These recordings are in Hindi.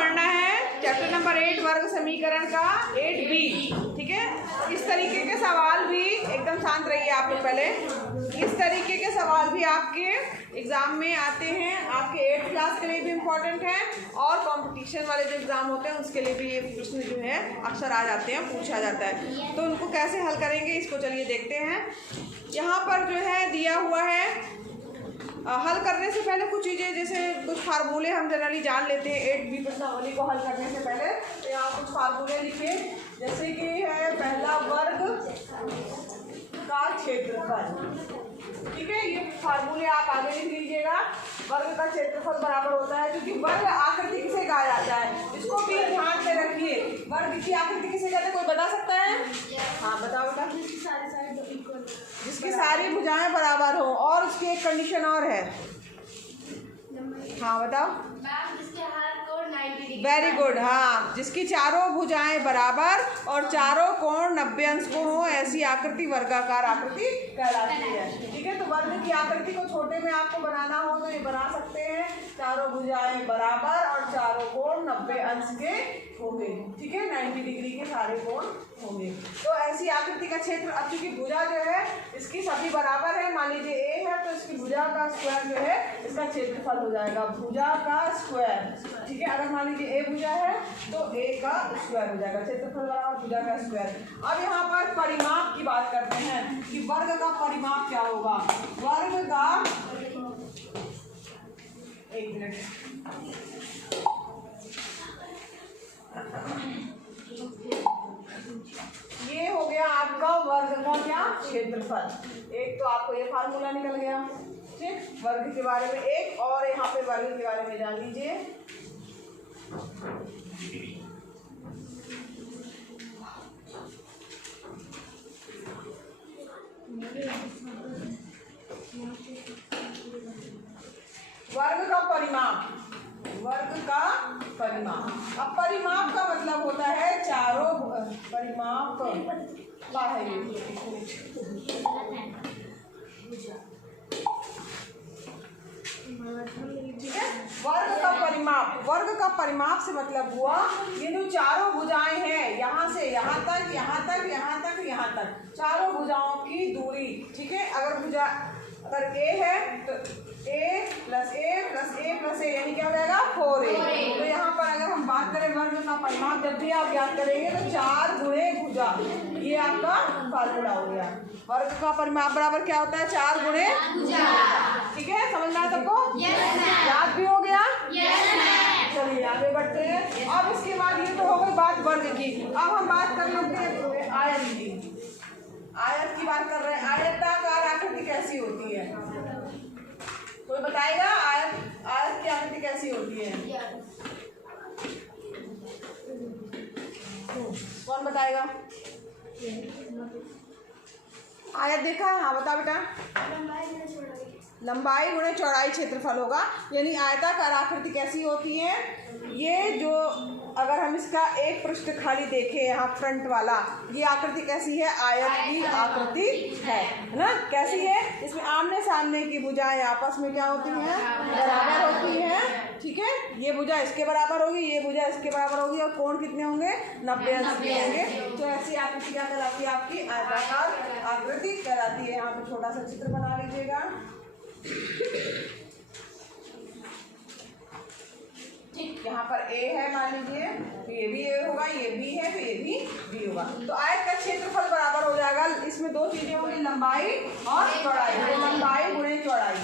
पढ़ना है चैप्टर नंबर 8 वर्ग समीकरण का 8B। ठीक है, इस तरीके के सवाल भी, एकदम शांत रहिए आप लोग पहले, इस तरीके के सवाल भी आपके एग्जाम में आते हैं। आपके 8th क्लास के लिए भी इम्पोर्टेंट है और कंपटीशन वाले जो एग्जाम होते हैं उसके लिए भी ये प्रश्न जो है अक्सर आ जाते हैं, पूछा जाता है। तो उनको कैसे हल करेंगे इसको चलिए देखते हैं। यहाँ पर जो है दिया हुआ है, हल करने से पहले कुछ चीज़ें, जैसे कुछ फार्मूले हम जनरली जान लेते हैं 8B प्रश्नावली को हल करने से पहले। तो यहाँ कुछ फार्मूले लिखिए, जैसे कि है पहला वर्ग का क्षेत्रफल। ठीक है, ये फार्मूले आप आगे लिख लीजिएगा। वर्ग का क्षेत्रफल बराबर होता है, क्योंकि वर्ग आकृति किसे कहा जाता है, इसको भी ध्यान में रखिए। वर्ग की आकृति किसे कहते हैं, कोई बता सकता है? हाँ बताओ बेटा। जिसकी सारी भुजाएं बराबर हो, और उसकी एक कंडीशन और है। हाँ बताओ। Very good. हाँ, जिसकी चारों भुजाएं बराबर और चारों कोण 90 अंश को हो, ऐसी आकृति वर्गाकार आकृति कहलाती है। ठीक है, तो वर्ग की आकृति को छोटे में आपको बनाना हो तो ये बना सकते हैं, चारों भुजाएं बराबर और चारों कोण 90 अंश के होंगे। ठीक है, 90 डिग्री के सारे कोण होंगे। तो ऐसी आकृति का क्षेत्र, अब चूंकि भुजा जो है इसकी सभी बराबर है, मान लीजिए ए है तो इसकी भुजा का स्क्वायर जो है इसका क्षेत्रफल हो जाएगा, भुजा का स्क्वायर। ठीक है, अगर मान लीजिए ए भुजा है तो ए का स्क्वायर हो जाएगा, क्षेत्रफल बराबर भुजा का स्क्वायर। अब यहाँ पर परिमाप की बात करते हैं कि वर्ग का परिमाप क्या होगा। वर्ग का, एक मिनट, ये हो गया आपका वर्ग का क्या, क्षेत्रफल। एक तो आपको ये फार्मूला निकल गया। ठीक, वर्ग के बारे में एक, और यहाँ पे वर्ग के बारे में जान लीजिए। वर्ग का परिमाप, वर्ग का परिमाप। अब परिमाप का मतलब होता है चारों, परिमाप बाहर, ठीक है। वर्ग का परिमाप, वर्ग का परिमाप से मतलब हुआ ये जो चारों भुजाएं हैं, यहाँ से यहाँ तक, यहाँ तक, यहाँ तक, यहाँ तक, चारों भुजाओं की दूरी। ठीक है, अगर भुजा, अगर ए है तो a plus A plus A plus A, यानी क्या हो जाएगा 4a। तो यहाँ पर अगर हम बात करें वर्ग का परिमाप, जब भी आप याद करेंगे तो 4 गुणे भुजा, ये आपका फार्मूला हो गया। वर्ग का परिमाप बराबर क्या होता है, 4 गुणे भुजा। ठीक है, समझ में आया सबको? याद भी हो गया? चलिए आगे बढ़ते हैं। अब इसके बाद ये तो हो गई बात वर्ग की। अब हम बात कर लेते हैं आयत की। आयत की बात कर रहे हैं। आयताकार आकृति कैसी होती है, कोई बताएगा? आयत की आकृति कैसी होती है, कौन बताएगा? आयत देखा है? हाँ बताओ बेटा। लंबाई गुणे चौड़ाई क्षेत्रफल होगा, यानी आयताकार आकृति कैसी होती है, ये जो, अगर हम इसका एक पृष्ठ खाली देखें यहाँ फ्रंट वाला, ये आकृति कैसी है, आयत की आकृति है ना। कैसी है, इसमें आमने सामने की भुजाएं आपस में क्या होती हैं, बराबर होती हैं। ठीक है, ये भुजा इसके बराबर होगी, ये भुजा इसके बराबर होगी, और कोण कितने होंगे, 90 अंश के होंगे। तो ऐसी आकृति क्या कहलाती है, आपकी आयताकार आकृति कहलाती है। यहाँ पे छोटा सा चित्र बना लीजिएगा। ठीक, यहाँ पर A है मान लीजिए, तो ये भी A होगा, ये भी है तो ये भी B होगा। तो आयत का क्षेत्रफल बराबर हो जाएगा, इसमें दो चीजें होंगी, लंबाई और चौड़ाई। तो लंबाई गुणे चौड़ाई,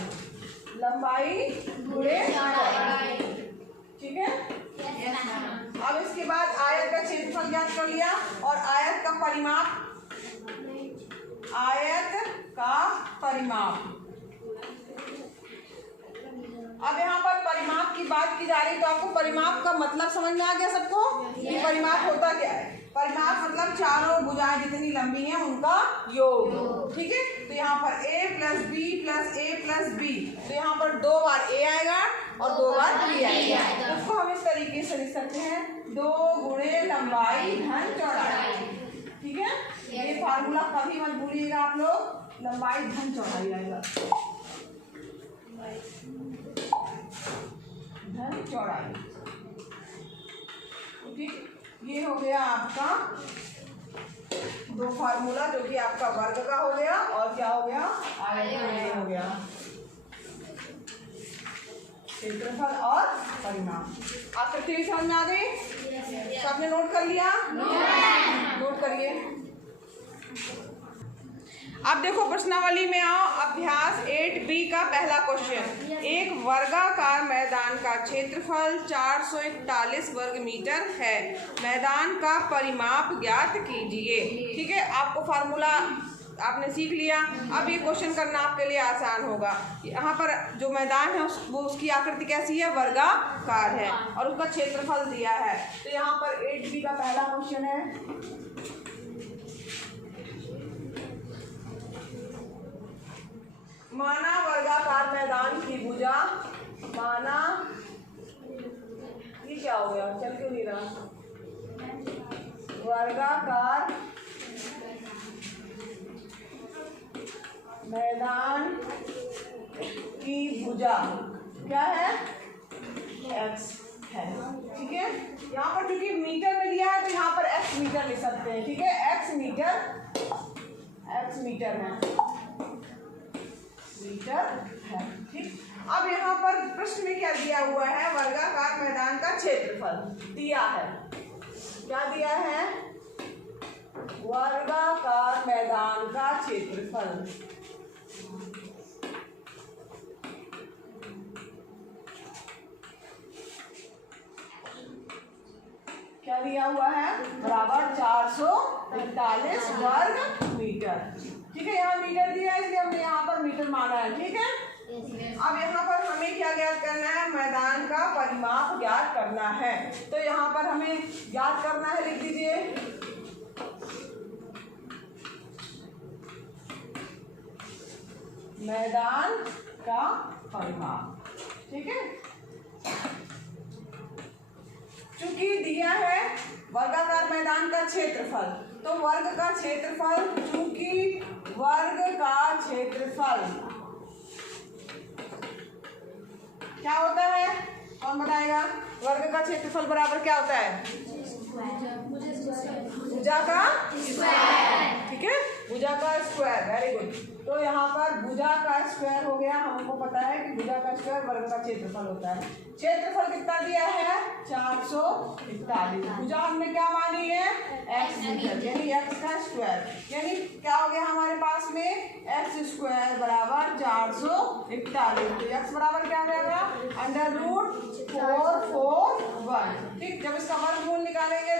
लंबाई गुणे चौड़ाई। ठीक है, अब इसके बाद आयत का क्षेत्रफल ज्ञात कर लिया, और आयत का परिमाप, आयत का परिमाप। अब यहाँ पर परिमाप की बात की जा रही है, तो आपको परिमाप का मतलब समझ में आ गया सबको कि परिमाप होता क्या है। परिमाप मतलब चारों भुजाएं जितनी लंबी हैं उनका योग। ठीक है, तो यहाँ पर a plus b plus A plus b, तो यहाँ पर 2 बार a आएगा और 2 बार b आएगा। उसको हम इस तरीके से लिख सकते हैं, 2 गुणे लंबाई धन चौड़ाई। ठीक है, ये फार्मूला कभी मत भूलिएगा आप लोग, लंबाई धन चौड़ाई आएगा, धन चौड़ाई। ये हो गया आपका दो फार्मूला, जो कि आपका वर्ग का हो गया और क्या हो गया, आयतन हो गया, क्षेत्रफल और परिमाप। आकृति भी समझ में आ गई? सबने नोट कर लिया? नोट करिए। अब देखो प्रश्नावली में आओ। अभ्यास 8B का पहला क्वेश्चन, एक वर्गाकार मैदान का क्षेत्रफल 441 वर्ग मीटर है, मैदान का परिमाप ज्ञात कीजिए। ठीक है, आपको फार्मूला आपने सीख लिया। अब ये क्वेश्चन करना आपके लिए आसान होगा। यहाँ पर जो मैदान है वो उसकी आकृति कैसी है, वर्गाकार है, और उसका क्षेत्रफल दिया है। तो यहाँ पर 8B का पहला क्वेश्चन है, माना वर्गाकार मैदान की भुजा, माना ये क्या हो गया, चल क्यों नहीं रहा, वर्गाकार मैदान की भुजा क्या है, x है। ठीक है, यहाँ पर क्योंकि मीटर में दिया है तो यहाँ पर x मीटर लिख सकते हैं। ठीक है, x मीटर है। ठीक, अब यहाँ पर प्रश्न में क्या दिया हुआ है, वर्गाकार मैदान का क्षेत्रफल दिया है। क्या दिया है, वर्गाकार मैदान का क्षेत्रफल। क्या दिया हुआ है, बराबर 441 वर्ग मीटर। ठीक है, यहाँ मीटर दिया है इसलिए हमने यहाँ पर मीटर माना है। ठीक है, अब यहाँ पर हमें क्या ज्ञात करना है, मैदान का परिमाप ज्ञात करना है। तो यहाँ पर हमें ज्ञात करना है, लिख दीजिए, मैदान का परिमाप। ठीक है, चूंकि दिया है वर्गाकार मैदान का क्षेत्रफल, तो वर्ग का क्षेत्रफल, चूंकि वर्ग का क्षेत्रफल क्या होता है, कौन बताएगा, वर्ग का क्षेत्रफल बराबर क्या होता है, भुजा का स्क्वायर। ठीक है, भुजा का स्क्वायर, वेरी गुड। तो यहाँ पर भुजा का स्क्वायर हो गया, हमको पता है कि भुजा का स्क्वायर वर्ग का क्षेत्रफल होता है। क्षेत्रफल कितना दिया है, 441। भुजा हमने क्या मानी है, x मीटर, यानी x का स्क्वायर, यानी क्या हो गया हमारे पास में, x स्क्वायर बराबर 441। तो x बराबर क्या हो जाएगा, √441। ठीक, जब इसका वर्गमूल निकालेंगे,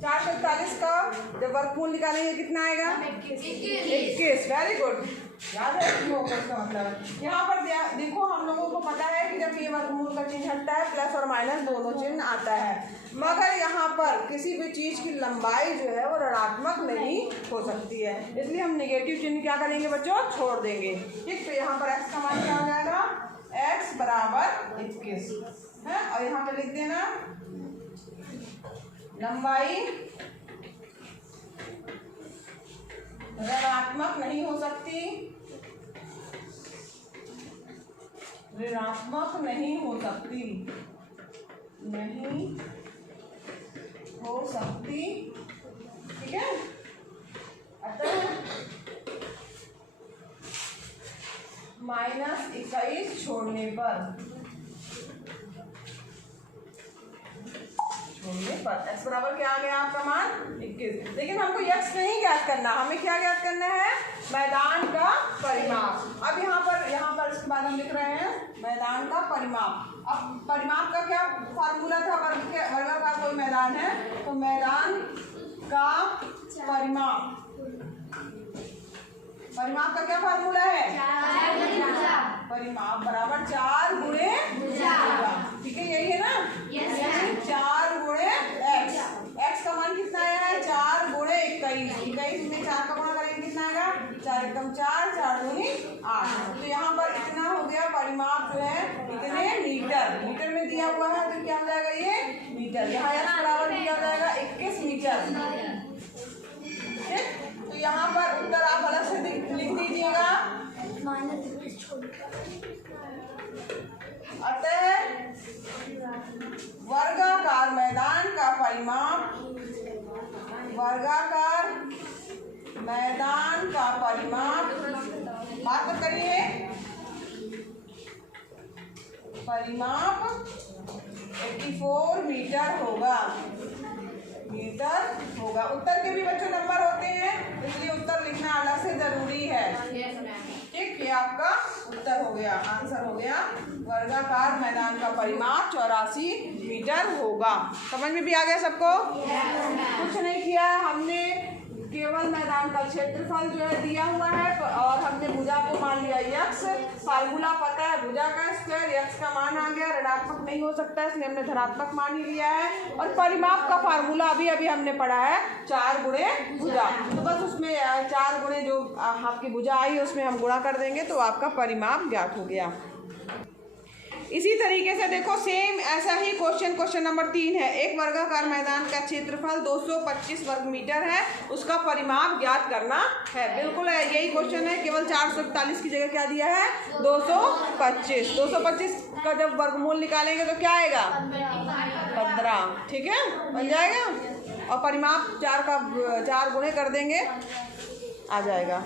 441 का जब वर्गमूल निकालेंगे कितना आएगा, 21। वेरी गुड, याद है इसका मतलब। यहाँ पर देखो, हम लोगों को पता है कि जब ये वर्गमूल का चिन्ह हटता है, प्लस और माइनस दोनों चिन्ह आता है, मगर यहाँ पर किसी भी चीज की लंबाई जो है वो ऋणात्मक नहीं हो सकती है, इसलिए हम नेगेटिव चिन्ह क्या करेंगे बच्चों, छोड़ देंगे। ठीक, तो यहाँ पर x का मान क्या हो जाएगा, x बराबर 21 है, और यहाँ पर लिख देना लंबाई ऋणात्मक नहीं हो सकती, ऋणात्मक नहीं हो सकती, नहीं हो सकती। ठीक है, अतः -21 छोड़ने पर x बराबर क्या आ गया आपका मान 21। लेकिन हमको x नहीं ज्ञात करना, हमें क्या ज्ञात करना है, मैदान का परिमाप। अब यहाँ पर इसके बाद हम लिख रहे हैं मैदान का परिमाप। अब परिमाप का क्या फार्मूला था, वर्ग का कोई मैदान है तो मैदान का परिमाप का क्या फार्मूला है, परिमाप बराबर 4 गुणे भुजा। ठीक है, यही है ना, 4 गुणे x का मान कितना आया है, 4 गुणे 21 में 4 का गुणा करेंगे कितना आएगा, 4 एकम 4, 4 दूनी 8। तो यहाँ पर इतना हो गया, परिमाप जो है इतने मीटर में दिया हुआ है, तो क्या हो जाएगा ये मीटर, यहाँ x बराबर दिया जाएगा 21 मीटर। तो यहाँ पर उत्तर आप अलग से लिख दीजिएगा। अतः वर्गाकार मैदान का परिमाप, वर्गाकार मैदान का परिमाप, बात तो करिए, परिमाप 84 मीटर होगा, उत्तर के भी बच्चों नंबर होते हैं, इसलिए उत्तर लिखना अलग से जरूरी है। ठीक, ये आपका उत्तर हो गया, आंसर हो गया। वर्गाकार मैदान का परिमाप 84 मीटर होगा। समझ में भी आ गया सबको? कुछ नहीं किया है हमने, केवल मैदान का क्षेत्रफल जो है दिया हुआ है और हमने भुजा को मान लिया यक्स, फार्मूला पता है भुजा का स्क्वायर, यक्स का मान आ गया, ऋणात्मक नहीं हो सकता इसलिए हमने धनात्मक मान ही लिया है। और परिमाप का फार्मूला अभी अभी हमने पढ़ा है 4 गुणे भुजा, तो बस उसमें 4 गुणे जो आपकी भुजा आई उसमें हम गुणा कर देंगे तो आपका परिमाप ज्ञात हो गया। इसी तरीके से देखो सेम ऐसा ही क्वेश्चन नंबर 3 है। एक वर्गाकार मैदान का क्षेत्रफल 225 वर्ग मीटर है, उसका परिमाप ज्ञात करना है। बिल्कुल यही क्वेश्चन है, केवल 441 की जगह क्या दिया है 225। 225 का जब वर्गमूल निकालेंगे तो क्या आएगा 15। ठीक है, बन जाएगा। और परिमाप 4 गुणे कर देंगे, आ जाएगा।